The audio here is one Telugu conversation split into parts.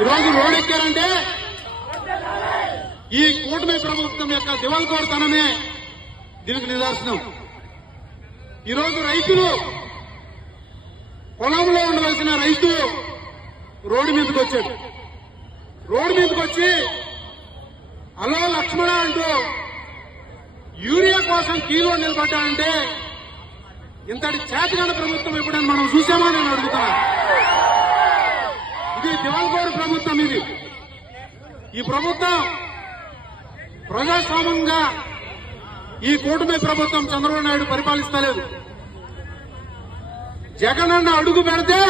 ఈరోజు రోడ్ ఎక్కారంటే ఈ కూటమి ప్రభుత్వం యొక్క దివాల్కోరుతనమే దీనికి నిదర్శనం. ఈరోజు రైతులు పొలంలో ఉండవలసిన రైతు రోడ్డు మీదకి వచ్చాడు. రోడ్డు మీదకి వచ్చి అలో లక్ష్మణ అంటూ యూరియా కోసం కీలో నిలబడ్డాడంటే ఇంతటి చేతగాన ప్రభుత్వం ఎప్పుడైనా మనం చూసామా నేను అడుగుతున్నా. ఇది దివాల్కోరు ప్రభుత్వం ఇది. ఈ ప్రభుత్వం ప్రజాస్వామ్యంగా ఈ కూటమి ప్రభుత్వం చంద్రబాబు నాయుడు పరిపాలిస్తలేదు. జగన్ అన్న అడుగు పెడితే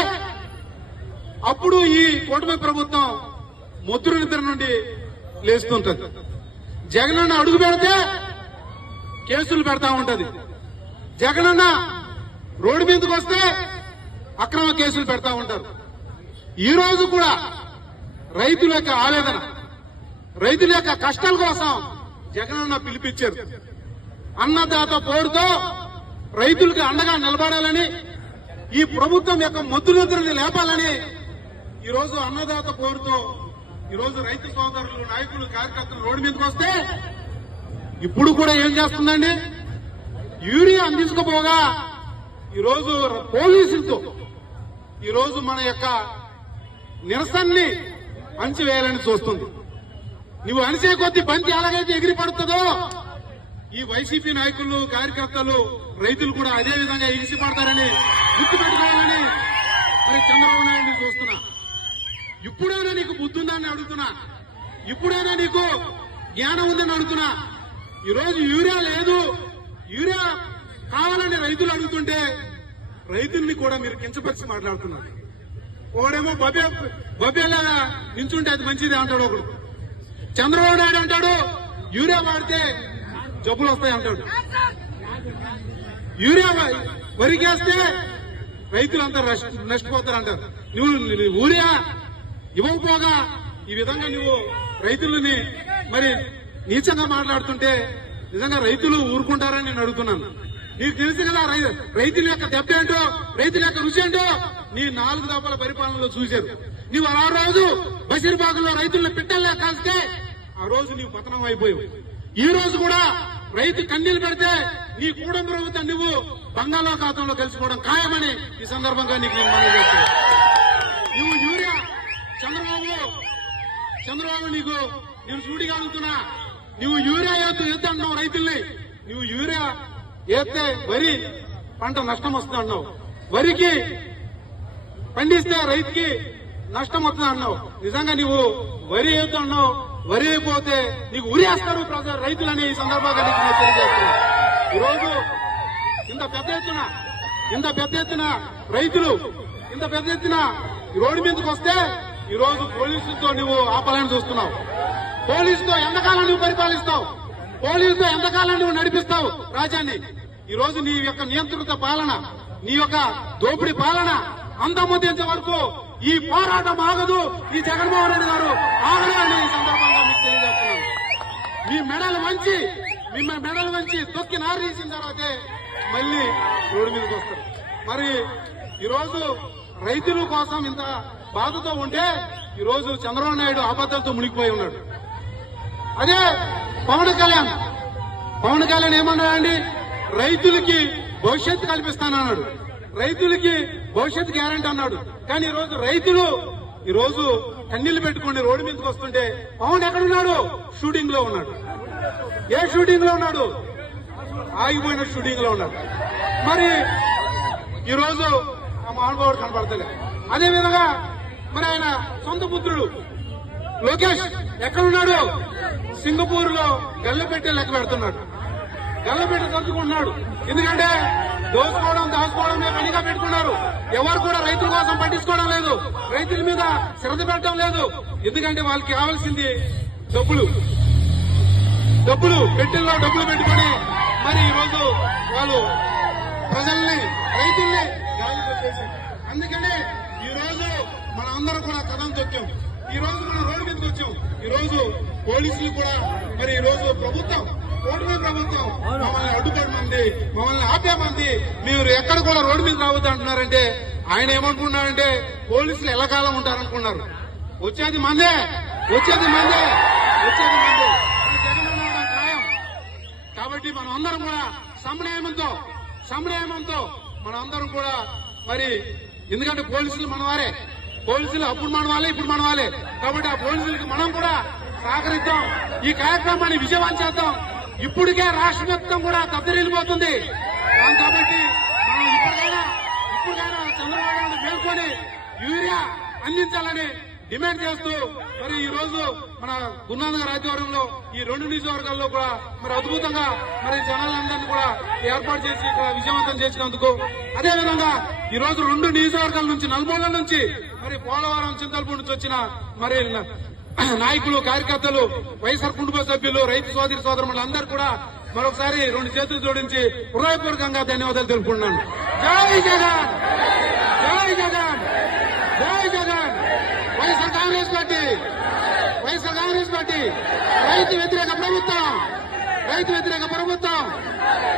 అప్పుడు ఈ కూటమి ప్రభుత్వం ముద్ర నిద్ర నుండి లేస్తుంటది. జగన్ అన్న అడుగు పెడితే కేసులు పెడతా ఉంటది. జగన్ అన్న రోడ్డు మీదకి వస్తే అక్రమ కేసులు పెడతా ఉంటారు. ఈ రోజు కూడా రైతుల యొక్క ఆవేదన రైతుల యొక్క కష్టాల కోసం జగనన్న పిలిపించారు. అన్నదాత పోరుతో రైతులకు అండగా నిలబడాలని ఈ ప్రభుత్వం యొక్క మొద్దునిద్రని లేపాలని ఈరోజు అన్నదాత పోరుతో ఈరోజు రైతు సోదరులు నాయకులు కార్యకర్తలు రోడ్డు మీదకి వస్తే ఇప్పుడు కూడా ఏం చేస్తుందండి? యూరియా అందించకపోగా ఈరోజు పోలీసులతో ఈరోజు మన యొక్క నిరసనని అణచివేయాలని చూస్తుంది. నువ్వు అణిసే కొద్ది బంతి ఎలాగైతే ఎగిరి పడుతుందో ఈ వైసీపీ నాయకులు కార్యకర్తలు రైతులు కూడా అదే విధంగా ఎగిసి పడతారని గుర్తుపెట్టుకోవాలని మరి చంద్రబాబు నాయుడిని చూస్తున్నా. ఇప్పుడైనా నీకు బుద్ధి ఉందని అడుగుతున్నా. ఇప్పుడైనా నీకు జ్ఞానం ఉందని అడుగుతున్నా. ఈరోజు యూరియా లేదు. యూరియా కావాలని రైతులు అడుగుతుంటే రైతుల్ని కూడా మీరు కించపరిచి మాట్లాడుతున్నారు. ఒకడేమో బబే బబేలాగా నించుంటే అది మంచిది అంటాడు ఒకడు. చంద్రబాబు నాయుడు అంటాడు యూరియా వాడితే జబ్బులు వస్తాయి అంటాడు. యూరియా వరికేస్తే రైతులంతా నష్టపోతారు అంటారు నువ్వు నువ్వు యూరియా ఇవ్వకపోగా ఈ విధంగా నువ్వు రైతులని మరి నీచంగా మాట్లాడుతుంటే నిజంగా రైతులు ఊరుకుంటారని నేను అడుగుతున్నాను. నీకు తెలుసు కదా రై- రైతుల యొక్క దెబ్బ ఏంటో రైతుల యొక్క రుచి ఏంటో నీ నాలుగు దఫల పరిపాలనలో చూశారు. నువ్వు ఆ రోజు బషీర్బాగులో రైతులను పిట్టల్లా కాస్తే ఆ రోజు నీవు పతనం అయిపోయావు. ఈ రోజు కూడా రైతు కన్నీళ్ళు పెడితే నీ కూడం ప్రభుత్వం నువ్వు బంగాళాఖాతంలో కలుసుకోవడం ఖాయమని ఈ సందర్భంగా నీకు నేను మనవి చేస్తున్నాను. నువ్వు యూరియా చంద్రబాబు చంద్రబాబు నీకు నేను సూటిగా అడుగుతున్నా నువ్వు యూరియా యుద్ధం ఎత్తు రైతుల్ని. నువ్వు యూరియా ఏతే వరి పంట నష్టం వస్తుంది అన్నావు. వరికి పండిస్తే రైతుకి నష్టం వస్తుంది అన్నావు. నిజంగా నువ్వు వరి వేద్దు అన్నావు వరి అయిపోతే నీకు ఉరేస్తారు ప్రజలు రైతులని ఈ సందర్భంగా నీకు నేను తెలియజేస్తున్నా ఈరోజు ఇంత పెద్ద ఎత్తున ఇంత పెద్ద ఎత్తున రైతులు ఇంత పెద్ద ఎత్తున రోడ్డు మీదకి వస్తే ఈరోజు పోలీసులతో నువ్వు ఆపాలని చూస్తున్నావు. పోలీసుతో ఎంతకాలం నువ్వు పరిపాలిస్తావు? పోలీసుతో ఎంతకాలం నువ్వు నడిపిస్తావు రాజ్యాన్ని ఈ రోజు నీ యొక్క నియంత్రిత పాలన నీ యొక్క దోపిడీ పాలన అంతమొద్దేంత వరకు ఈ పోరాటం ఆగదు. ఈ జగన్మోహన్ రెడ్డి గారు ఆగలేదని ఈ సందర్భంగా మీకు తెలియజేస్తున్నాను. మీ మెడలు వంచి మిమ్మల్ని మెడలు వంచి తొక్కి నారేసిన తర్వాతే మళ్ళీ రోడ్డు మీదకి వస్తారు. మరి ఈరోజు రైతుల కోసం ఇంత బాధతో ఉంటే ఈరోజు చంద్రబాబు నాయుడు అబద్ధాలతో మునిగిపోయి ఉన్నాడు. అదే పవన్ కళ్యాణ్. పవన్ కళ్యాణ్ ఏమన్నాడండి? రైతులకి భవిష్యత్తు కల్పిస్తానన్నాడు. రైతులకి భవిష్యత్తు గ్యారంటీ అన్నాడు. కానీ ఈ రోజు రైతులు ఈరోజు కన్నీళ్ళు పెట్టుకుని రోడ్డు మీదకి వస్తుంటే పవన్ ఎక్కడున్నాడు? షూటింగ్లో ఉన్నాడు. ఏ షూటింగ్లో ఉన్నాడు? ఆగిపోయిన షూటింగ్లో ఉన్నాడు. మరి ఈరోజు ఆ మహానుభావుడు కనపడతలే. అదేవిధంగా మరి ఆయన సొంత పుత్రుడు లోకేష్ ఎక్కడున్నాడు? సింగపూర్లో గల్లపెట్టే లెక్క పెడుతున్నాడు. గల్లపెట్టి దంచుకుంటున్నాడు ఎందుకంటే దోచుకోవడం దాచుకోవడమే పనిగా పెట్టుకున్నారు. ఎవరు కూడా రైతుల కోసం పట్టించుకోవడం లేదు. రైతుల మీద శ్రద్ధ పెట్టడం లేదు. ఎందుకంటే వాళ్ళకి కావాల్సింది డబ్బులు. డబ్బులు పెట్టెల్లో డబ్బులు పెట్టుకొని మరి ఈ రోజు వాళ్ళు ప్రజల్ని రైతుల్ని అందుకనే ఈ రోజు మన అందరం కూడా కథం తొక్కాం ఈ రోజు మనం రోడ్డు మీదకి వచ్చాం. ఈ రోజు పోలీసులు కూడా మరి ఈ రోజు ప్రభుత్వం కూటమి ప్రభుత్వం మమ్మల్ని అడ్డుపడమంది మమ్మల్ని ఆపేమంది. మీరు ఎక్కడ కూడా రోడ్డు మీద రావద్దు అంటున్నారంటే ఆయన ఏమనుకున్నారంటే పోలీసులు ఎల్లకాలం ఉంటారనుకున్నారు. వచ్చేది మందే వచ్చేది మందే వచ్చేది మందే. జగన్ ఖాయం కాబట్టి మనం అందరం కూడా సమన్వయంతో సమన్వయంతో మనం అందరం కూడా మరి ఎందుకంటే పోలీసులు మన వారే పోలీసులు అప్పుడు మనవాలే ఇప్పుడు మన కాబట్టి ఆ పోలీసులకి మనం కూడా సహకరిద్దాం. ఈ కార్యక్రమాన్ని విజయవంతం చేద్దాం. ఇప్పటికే రాష్ట్ర వ్యాప్తం కూడా దద్దరిల్లిపోతుంది కాబట్టి మనం ఇప్పటికైనా ఇప్పటికైనా చంద్రబాబు నాయుడు మేల్కొని యూరియా అందించాలని డిమాండ్ చేస్తూ మరి ఈ రోజు మన గురునాథ్ గారి ఆధ్వర్యంలో ఈ రెండు నియోజకవర్గాల్లో కూడా మరి అద్భుతంగా మరి జనాలందరినీ కూడా ఏర్పాటు చేసి ఇక్కడ విజయవంతం చేసినందుకు అదేవిధంగా ఈ రోజు రెండు నియోజకవర్గాల నుంచి నల్గొండ నుంచి మరి పోలవరం చింతలపూడి నుంచి వచ్చిన మరి నాయకులు కార్యకర్తలు వైఎస్ఆర్ కుటుంబ సభ్యులు రైతు సోదరి సోదరులు అందరూ కూడా మరొకసారి రెండు చేతులు జోడించి హృదయపూర్వకంగా ధన్యవాదాలు తెలుపుకున్నాను జై జగన్! జై జగన్ జై జగన్ వైఎస్ఆర్ కాంగ్రెస్ పార్టీ వైఎస్ఆర్ కాంగ్రెస్ పార్టీ. రైతు వ్యతిరేక ప్రభుత్వం. రైతు వ్యతిరేక ప్రభుత్వం.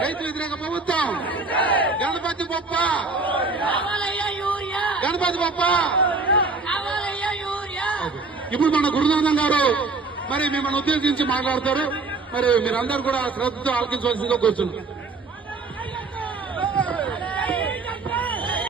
రైతు వ్యతిరేక ప్రభుత్వం. గణపతి బొప్ప. గణపతి బొప్ప. ఇప్పుడు మన గురునాథం గారు మరి మిమ్మల్ని ఉద్దేశించి మాట్లాడతారు. మరి మీరందరూ కూడా శ్రద్ధతో ఆలకించవలసిందిగా కూర్చున్నారు